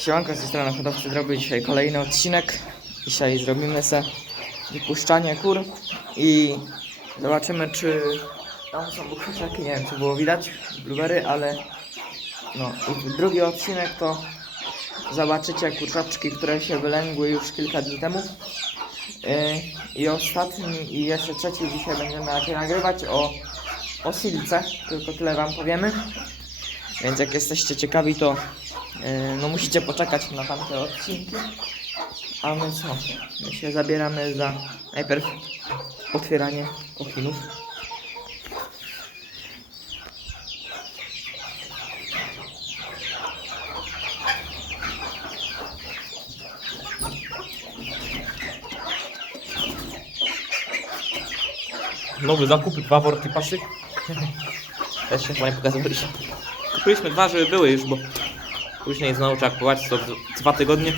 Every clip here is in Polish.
Siemanko, z tej strony hodowcy zrobię dzisiaj kolejny odcinek. Dzisiaj zrobimy se wypuszczanie kur i zobaczymy czy tam są bukrzyszaki, nie wiem czy było widać, blueberry, ale no i drugi odcinek to zobaczycie kurczaczki, które się wylęgły już kilka dni temu. Yy, I ostatni i jeszcze trzeci dzisiaj będziemy raczej nagrywać o, o silce, tylko tyle wam powiemy. Więc jak jesteście ciekawi, to no musicie poczekać na tamte odcinki. A my co? My się zabieramy za najpierw otwieranie kochinów. Nowy zakup, dwa worki paszyk. Też się chyba nie pokazywaliśmy. Kupiliśmy dwa, żeby były już, bo później znowu trzeba kupować co dwa tygodnie.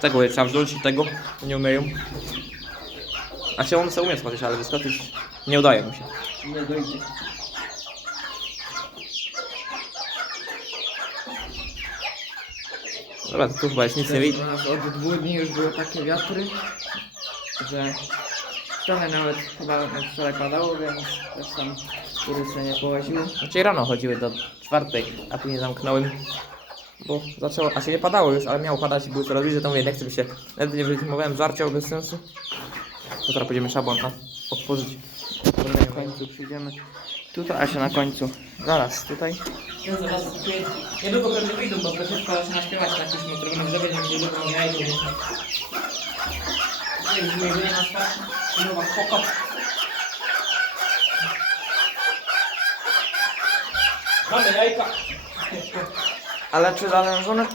Tego je trzeba wziąć i tego nie umieją. A się on sobie umie schodzić, ale wyskoczyć nie udaje mu się. Nie dojdzie. Dobra, tu chyba już nic nie nas od dwóch dni już były takie wiatry, że trochę nawet chyba wczoraj padało, więc też tam kury się nie połaziły. Znaczy rano chodziły do czwartej, a później zamknąłem. Bo zaczęło, a się nie padało już, ale miało padać i były coraz bliżej, to mówię, nie chcę mi się, nawet nie wyfilmowałem żarcia bez sensu. To teraz będziemy szablon tam otworzyć. Na końcu przyjdziemy tutaj, a się na końcu. Zaraz, tutaj. Ja zaraz kupię, niedługo pewnie wyjdą, bo troszeczkę zaczyna śpiewać na jakimś mikrofonu, żeby nie niedługo nie że nie ma starszy, nowa koko. Mamy jajka. Ale czy zalężone?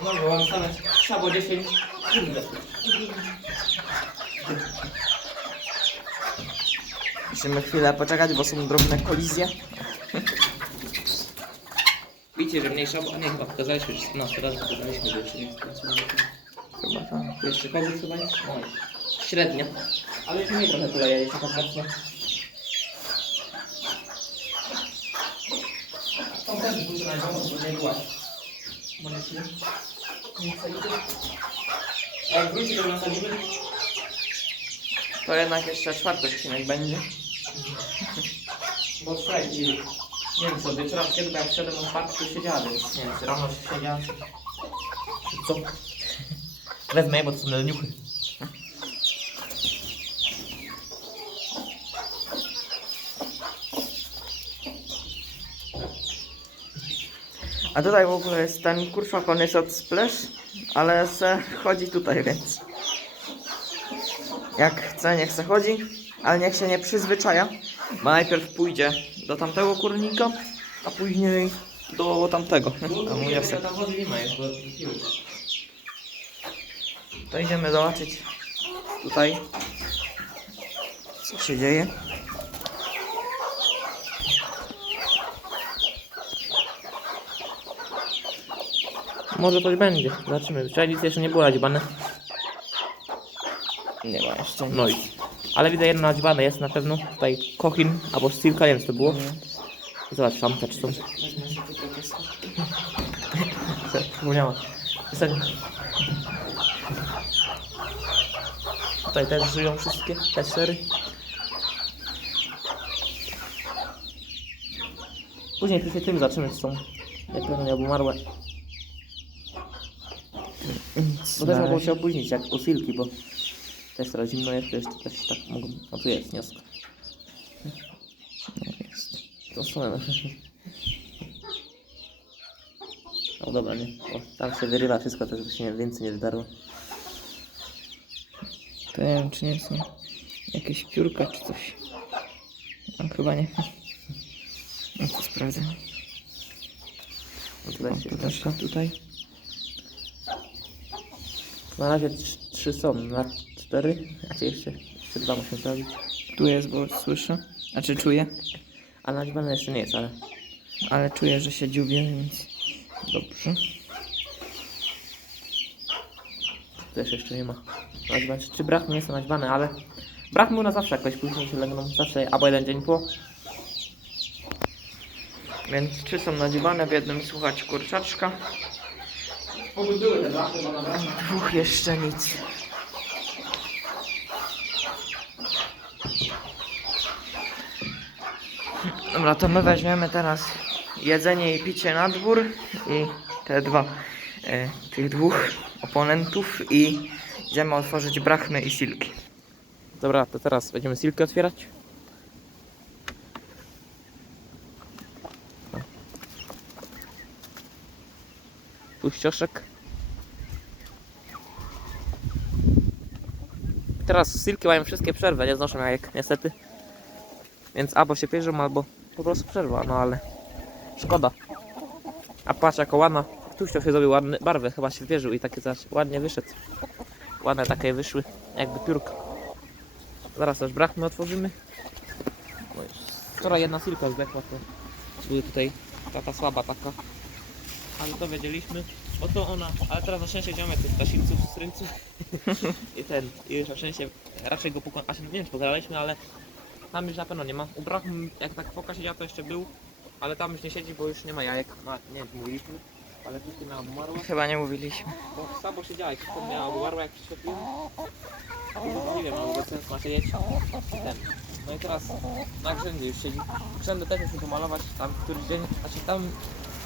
No bo mam same szabo 10 kurde. Musimy chwilę poczekać, bo są drobne kolizje. Widzicie, że mniejsza, bo nie chyba pokazaliśmy, że no teraz pokazaliśmy, że jeszcze nie. Chyba tak. Jeszcze kogut chyba jest? Oj, średnio. Ale już mniej trochę tuleje, jeśli tak mocno. Tą też budzę na ziomu, bo nie była. Bo nie się nie chce idzie. A jak wróci, to nasadzimy? To jednak jeszcze czwarty odcinek będzie. Bo i- nie wiem co, wieczorem kiedy, bo jak wszedłem o czwartej, to siedziała, więc nie wiem, czy rano się siedziała, czy... czy co? Wezmę je, bo to są leniuchy. A tutaj w ogóle jest ten kurczak, on jest od Splash, ale se chodzi tutaj, więc jak chce, niech se chodzi, ale niech się nie przyzwyczaja, bo najpierw pójdzie do tamtego kurnika, a później do tamtego. Tam bo piły. To idziemy zobaczyć tutaj, co się dzieje. Może coś będzie, zobaczymy. Wczoraj nic jeszcze nie było nadziebane. Nie ma jeszcze nic. No i. Ale widzę jedno nadziebane jest na pewno. Tutaj Kochin albo Steelka, nie wiem co to było. Zobacz, tam te czy są. Przypomniała. Niestety. Tutaj też żyją wszystkie, te cztery. Później tu się tym zaczniemy, czy są jak pewno nie obumarłe. Bo też mogą się opóźnić jak usilki, bo też teraz zimno jest, jeszcze też tak mogą... No tu jest wniosek. Jest. To są... O dobra, nie. O, tam się wyrywa wszystko, to żeby się nie- więcej nie wydarło. To nie wiem, czy nie są jakieś piórka czy coś. No, chyba nie. No to sprawdzę. No tutaj O, się tu też są tutaj. Na razie trz- trzy są, na cztery, a czy jeszcze, jeszcze dwa musimy zrobić. Tu jest, bo słyszę. Znaczy czuję, A na dziobane jeszcze nie jest, ale ale czuję, że się dziubię, więc dobrze. też jeszcze nie ma. Naćbane, czy brak nie są naćbane, ale Brak mu na zawsze jakoś później się legną, zawsze albo jeden dzień po. Więc trzy są nadziwane, w jednym słuchać kurczaczka, Oby były te brachy, bo na w dwóch jeszcze nic. Dobra, to my weźmiemy teraz jedzenie i picie na dwór i te dwa, e, tych dwóch oponentów i idziemy otworzyć brachmy i silki. Dobra, to teraz będziemy silkę otwierać. Puścioszek. Teraz silki mają wszystkie przerwę, nie znoszą jajek, niestety. Więc albo się pierzą, albo po prostu przerwa, no ale szkoda. A patrz jako ładna, tuścio się zrobił ładne barwy, chyba się wierzył i takie zaś ładnie wyszedł. Ładne takie wyszły, jakby piórka. Zaraz też brachmy otworzymy. No już. Wczoraj jedna silka zdechła, to były tutaj taka słaba taka. Ale to wiedzieliśmy. Oto ona, ale teraz na szczęście działamy tych tasińców z ryncu. I ten, i już na szczęście raczej go pokon... A nie wiem czy pogadaliśmy, ale tam już na pewno nie ma. U brachmy, jak tak foka siedziała to jeszcze był, ale tam już nie siedzi, bo już nie ma jajek. No, nie wiem, mówiliśmy, ale Krystyna umarła. Chyba nie mówiliśmy. Bo słabo siedziała, jak to miała umarła, jak przyszedłem. Nie wiem, no bo sens ma siedzieć. Ten. No i teraz na grzędzie już siedzi. Grzędy też muszę pomalować tam któryś dzień. Znaczy tam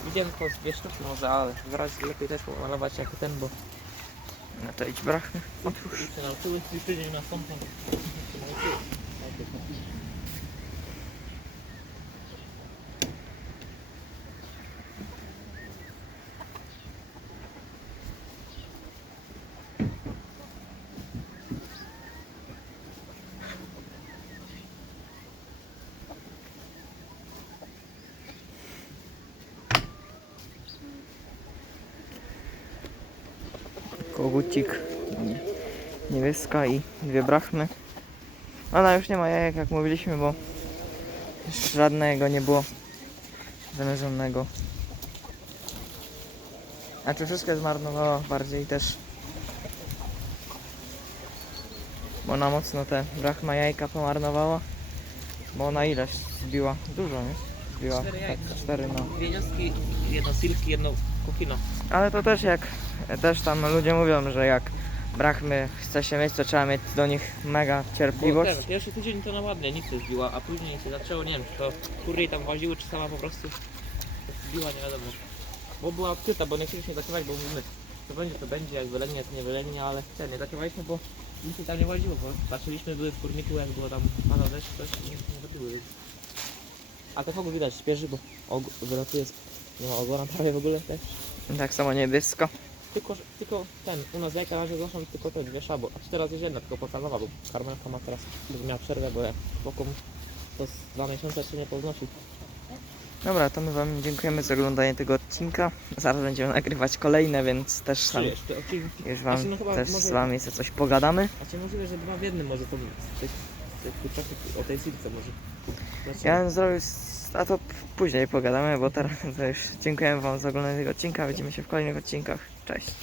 widziałem po sztuki może, ale zaraz lepiej też pomalować jak ten, bo No to idź brachmy. już się już tydzień. się nauczyły. Kogucik niebieska i dwie brachmy. Ona już nie ma jajek jak mówiliśmy, bo żadnego nie było zamierzonego. A czy wszystko zmarnowała bardziej też. Bo ona mocno te brachma jajka pomarnowała. Bo ona ileś zbiła dużo, nie? Zbiła Cztery tak, jajka. cztery no. Dwie wnioski, jedno silki, jedno Ale to też jak też tam ludzie mówią, że jak brachmy chce się mieć, to trzeba mieć do nich mega Bo cierpliwość. ten, pierwszy tydzień to na ładnie, nic nie zbiła, a później się zaczęło, nie wiem, czy to kury tam łaziły, czy sama po prostu zbiła, nie wiadomo. Bo była odkryta, bo nie chcieliśmy zakrywać, bo mówimy, to będzie, to będzie, jak wylenie, to nie wylenie, ale ten, nie zakrywaliśmy, bo nic się tam nie łaziło, bo patrzyliśmy, były w kurniku, jak było tam padał deszcz, coś nie, nie robiły, więc... A te fogu widać śpieży, bo og- wylatuje, z... nie ma ogona prawie w ogóle też. Tak samo niebiesko. Tylko, tylko ten, u nas jajka razie znoszą tylko te dwie szabo, a teraz jest jedna, tylko pokazowa, bo karmelka ma teraz, miała przerwę, bo jak boką to z dwa miesiące jeszcze nie poznosił. Dobra, to my wam dziękujemy za oglądanie tego odcinka. Zaraz będziemy nagrywać kolejne, więc też tam Trzy jeszcze odcinki. już wam Znaczy, no chyba też może- z wami sobie coś pogadamy. A czy możliwe, że dwa w jednym może to z tych, kurczaków o tej silce może. Znaczy, Ja bym zrobił, a to później pogadamy, bo teraz to już dziękujemy wam za oglądanie tego odcinka. Widzimy się w kolejnych odcinkach. Cześć.